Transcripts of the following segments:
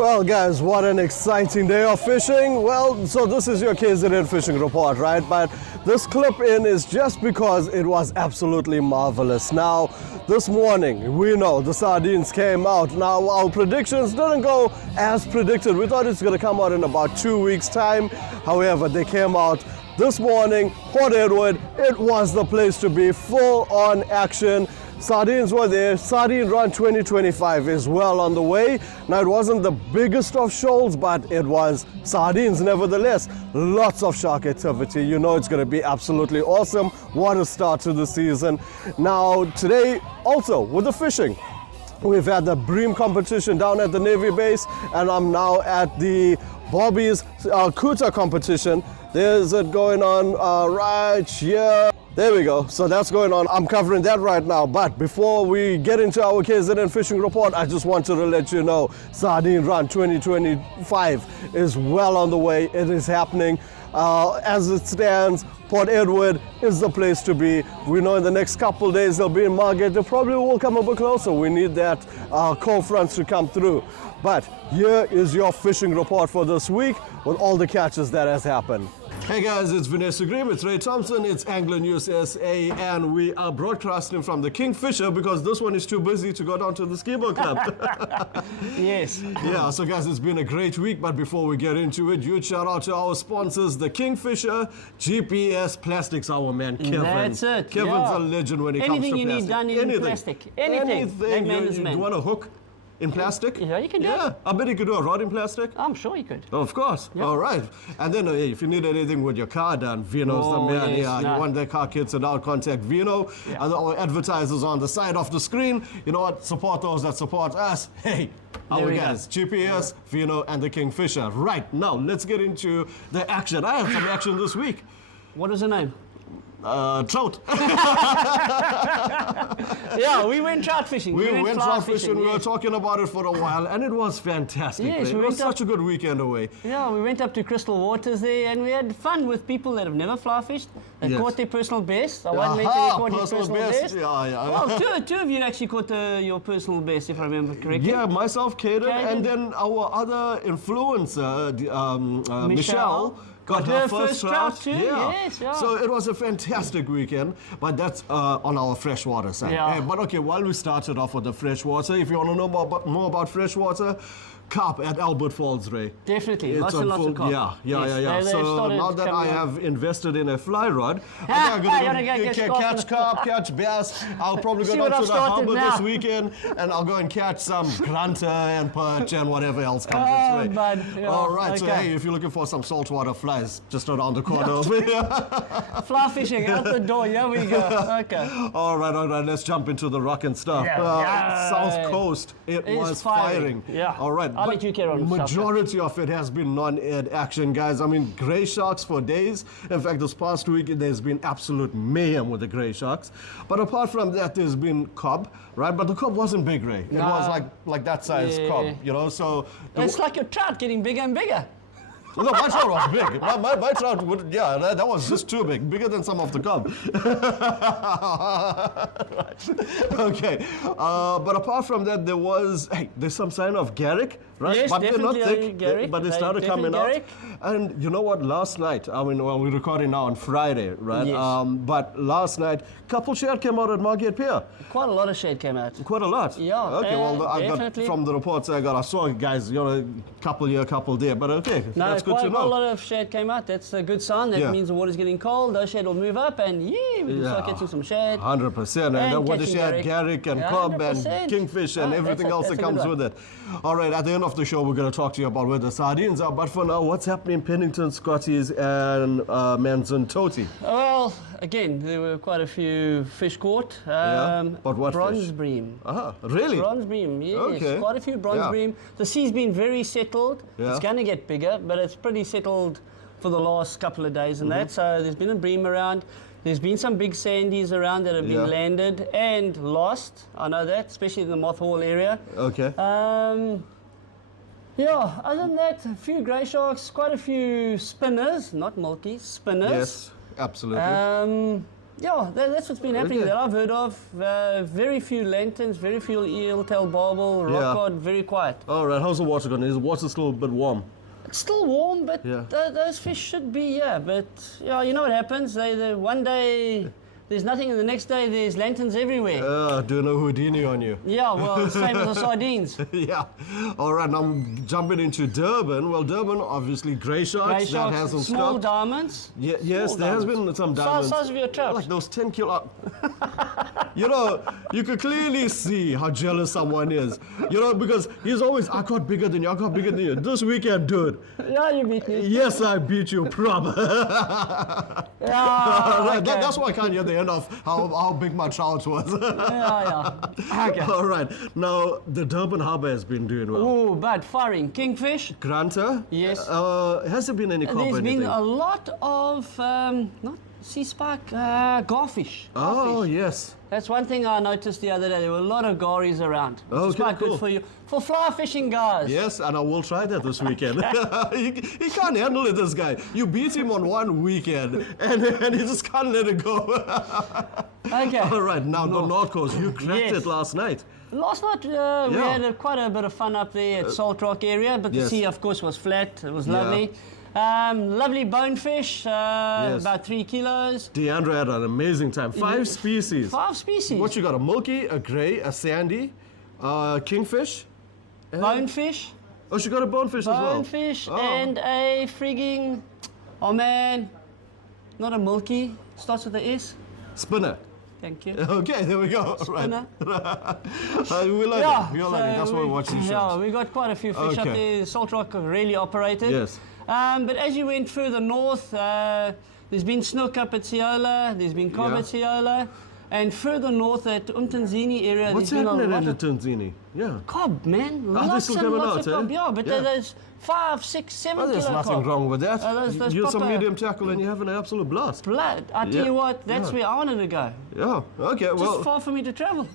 Well, guys, what an exciting day of fishing. Well, so this is your KZN fishing report, right? But this clip in is just because it was absolutely marvelous. Now, this morning, we know the sardines came out. Now, our predictions didn't go as predicted. We thought it's going to come out in about 2 weeks' time. However, they came out this morning. Port Edward, it was the place to be. Full on action. Sardines were there. Sardine Run 2025 is well on the way. Now, it wasn't the biggest of shoals, but it was sardines nevertheless. Lots of shark activity. You know it's going to be absolutely awesome. What a start to the season. Now, today also with the fishing, we've had the Bream competition down at the Navy base, and I'm now at the Bobby's Kuta competition. There's it going on right here. There we go. So that's going on. I'm covering that right now. But before we get into our KZN fishing report, I just wanted to let you know Sardine Run 2025 is well on the way. It is happening. As it stands, Port Edward is the place to be. We know in the next couple days they'll be in Margate. They probably will come a bit closer. We need that cold fronts to come through. But here is your fishing report for this week with all the catches that has happened. Hey guys, it's Vanessa Bream, it's Ray Thompson, it's Angler News SA, and we are broadcasting from the Kingfisher because this one is too busy to go down to the Skibo Club. Yes. Yeah, so guys, it's been a great week, but before we get into it, huge shout out to our sponsors, the Kingfisher, GPS Plastics, our man Kevin. That's it. Kevin's a legend when it comes to Anything you plastic. need done in plastic. Anything. That man is man. You want a hook? In plastic? Yeah, you can do Yeah, it. I bet you could do a rod in plastic. I'm sure you could. Of course. Yeah. All right. And then if you need anything with your car done, Vino's the man. Yes, Yeah, no. you want their car kits and out, contact Vino. Yeah. And our advertisers on the side of the screen. You know what? Support those that support us. Hey, There our we guys, GPS, Vino, and the Kingfisher. Right, now let's get into the action. I had some action this week. What is her name? Trout. Yeah, we went trout fishing. We went fly trout fishing. We were yes. talking about it for a while, and it was fantastic. Yes, it we was went up- such a good weekend away. Yeah, we went up to Crystal Waters there and we had fun with people that have never fly fished. They Yes. caught their personal best. I won't mention Aha, they caught his personal best. Yeah. Well, two of you actually caught your personal best, if I remember correctly. Yeah, myself, Kaden, Kaden. and then our other influencer, Michelle, got her first trout too. Yeah. Yes, yeah. So it was a fantastic weekend, but that's on our freshwater side. Yeah. But okay, while we started off with the freshwater, if you want to know more about freshwater, carp at Albert Falls, Ray. Definitely, It's lots on and lots full- of carp. Yeah. Yes, they've So started now that I coming on. have invested in a fly rod, Ah, I'm you wanna go going get to catch started? carp, catch bass. I'll probably go See down what to I've the started harbour now. this weekend, and I'll go and catch some grunter and perch and whatever else comes Oh, its way. bud, yeah, All right, so okay. hey, if you're looking for some saltwater flies, just around the corner over here. Fly fishing out the door. Here we go. Okay. All right, let's jump into the rock and stuff. Yeah. South Coast, it It's was firing. firing. Yeah. All right. I'll but let you carry on with majority of it has been non-ed action, guys. I mean, grey sharks for days. In fact, this past week, there's been absolute mayhem with the grey sharks. But apart from that, there's been cob, right? But the cob wasn't big, Ray. It was like that size Yeah. cob, you know? So It's like your trout getting bigger and bigger. no, my trout was big. My trout, that was just too big, bigger than some of the cob. Right. Okay, but apart from that, there's some sign of garrick, right? Yes, but they're not definitely thick, garrick. but they They started coming definitely out. And you know what? Last night, I mean, well, we're recording now on Friday, right? Yes. But last night, couple shad came out at Margate Pier. Quite a lot of shade came out. Quite a lot. Yeah, Okay. Well, I got definitely. from the reports I got. I saw guys, you know, couple here, couple there. But okay, No, that's good quite to a know. lot of shade came out. That's a good sign. That Yeah. means the water's getting cold. Those shade will move up, and we can start catching some shade. 100%. And then what the catching shad, garrick and cob and 100%. kingfish and Ah, everything that's else that a good comes one. with it. All right, at the end of the show, we're going to talk to you about where the sardines are. But for now, what's happening in Pennington, Scotties, and Manson Toti? Well, again, there were quite a few fish caught. But what bronze fish? bream. Really? Bronze bream, yes. Okay. Quite a few bronze Yeah. bream. The sea's been very settled. Yeah. It's going to get bigger, but it's pretty settled for the last couple of days and Mm-hmm. that. So there's been a bream around. There's been some big sandies around that have been Yeah. landed and lost. I know that, especially in the Moth Hall area. Okay. Yeah, other than that, a few grey sharks, quite a few spinners, not multis, spinners. Yes, absolutely. Yeah, that's what's been happening that I've heard of. Very few lanterns, very few eel-tail barbel, rock cod, very quiet. All right, how's the water going? Is the water still a bit warm? It's still warm, but those fish should be, but you know what happens? They one day there's nothing, and the next day there's lanterns everywhere. Do you know Houdini on you? Yeah, well, same as the sardines. Yeah. All right, now I'm jumping into Durban. Well, Durban, obviously, grey sharks. That has some small stuff. diamonds. Yeah, yes, there has been some diamonds. Size of your trout. Like those 10 kilo. You know, you could clearly see how jealous someone is. You know, because he's always, I caught bigger than you, I caught bigger than you. This weekend, dude. Yeah, you beat me. Yes, I beat you, proper. Okay. That's why I can't hear the end of how big my trout was. Okay. All right. Now, the Durban harbour has been doing well. Oh, but firing. Kingfish. Granta? Yes. Has there been any carp or There's anything? been a lot of, not sea spark, garfish. Oh, yes. That's one thing I noticed the other day. There were a lot of garies around, which is quite good for you. For fly fishing, guys. Yes, and I will try that this weekend. he can't handle it, this guy. You beat him on one weekend, and he just can't let it go. Okay. All right, now the North Coast. You cracked it last night. Last night, we had quite a bit of fun up there at Salt Rock area, but the sea, of course, was flat. It was lovely. Lovely bonefish, about 3 kilos. Deandra had an amazing time. 5 species. 5 species. What you got? A milky, a grey, a sandy, kingfish. Bonefish. Oh, she got a bonefish as well. Bonefish and a frigging, oh man, not a milky, starts with the S. Spinner. Thank you. Okay, there we go. Spinner. We learning. That's why we're watching shows. Yeah, we got quite a few fish up there. Salt Rock really operated. Yes. But as you went further north, there's been snoek up at Ciola, there's been cob at Ciola, and further north at Umtanzini area, What's there's been happening a at lot the of Tanzini? Yeah. cob, man. They're Lots still and coming lots out, of cob. eh? Yeah, but there's 5, 6, 7 kilo There's nothing cob. wrong with that. Those Use some proper medium tackle and you're having an absolute blast. blood. I tell you what, that's where I wanted to go. Yeah, okay, well. Just far for me to travel.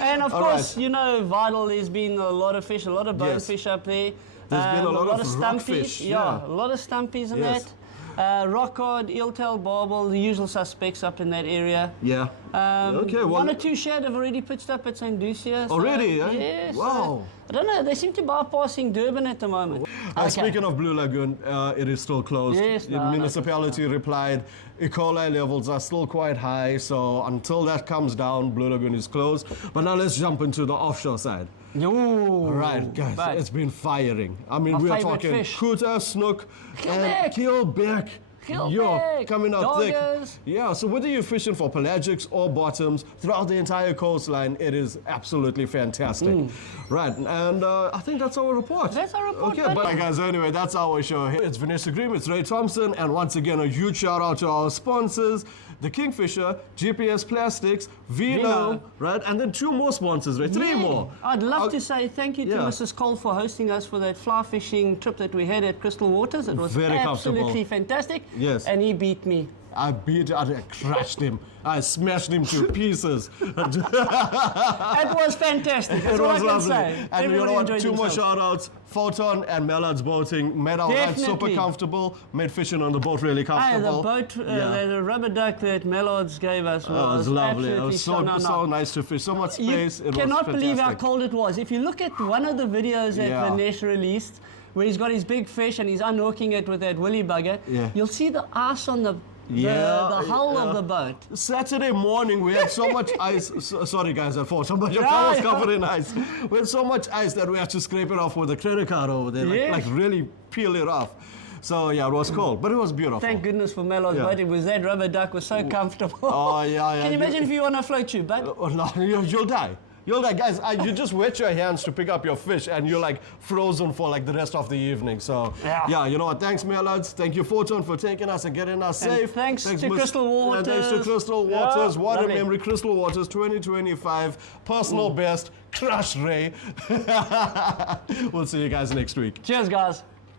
And of course, you know, Vital, there's been a lot of fish, a lot of bonefish up there. There's been a lot of stumpies. rockfish, Yeah, a lot of stumpies and that. Rock cod, eel-tail barbel, the usual suspects up in that area. Yeah. Okay, well. 1 or 2 shad have already pitched up at St. Lucia. Already, eh? Yes. Wow. I don't know, they seem to be bypassing Durban at the moment. Speaking of Blue Lagoon, it is still closed. Yes, The municipality replied, E. coli levels are still quite high, so until that comes down, Blue Lagoon is closed. But now let's jump into the offshore side. All right, guys, it's been firing. I mean, we are talking fish. kuta, snook, and keelback. Coming out Doggers. thick. Yeah, so whether you're fishing for pelagics or bottoms, throughout the entire coastline, it is absolutely fantastic. Right, and I think that's our report. That's our report, Okay, but guys, anyway, that's our show. It's Vanessa Bream, it's Ray Thompson, and once again, a huge shout out to our sponsors, the Kingfisher, GPS Plastics, Vino, right? And then 2 more sponsors, right? 3 more. I'd love to say thank you to Mrs. Cole for hosting us for that fly fishing trip that we had at Crystal Waters. It was very absolutely fantastic. Yes. And he beat me. I crashed him. I smashed him to pieces. It was fantastic. That's all I can say. And you know what? 2 more themselves. shout outs. Photon and Mallard's Boating made our ride super comfortable, made fishing on the boat really comfortable. The boat, the rubber duck that Mallard's gave us was lovely. It was absolutely so nice to fish. So much space. You cannot believe how cold it was. If you look at one of the videos that Vanesh released, where he's got his big fish and he's unhooking it with that willy bugger, you'll see the ice on the hull of the boat. Saturday morning, we had so much ice. Sorry, guys, I thought so much. Your car was covered in ice. We had so much ice that we had to scrape it off with a credit card over there, like really peel it off. So yeah, it was cold, but it was beautiful. Thank goodness for Mallard's boat. It was that rubber duck was so comfortable. Oh yeah. Can you imagine if you were on a float tube, bud? No, you'll die. You're like, guys, you just wet your hands to pick up your fish and you're like frozen for like the rest of the evening. So, yeah, you know what? Thanks, Mallards. Thank you, Photon, for taking us and getting us safe. Thanks to Crystal Waters. Thanks to Crystal Waters. What a lovely. memory. Crystal Waters 2025. Personal best. Crush Ray. We'll see you guys next week. Cheers, guys.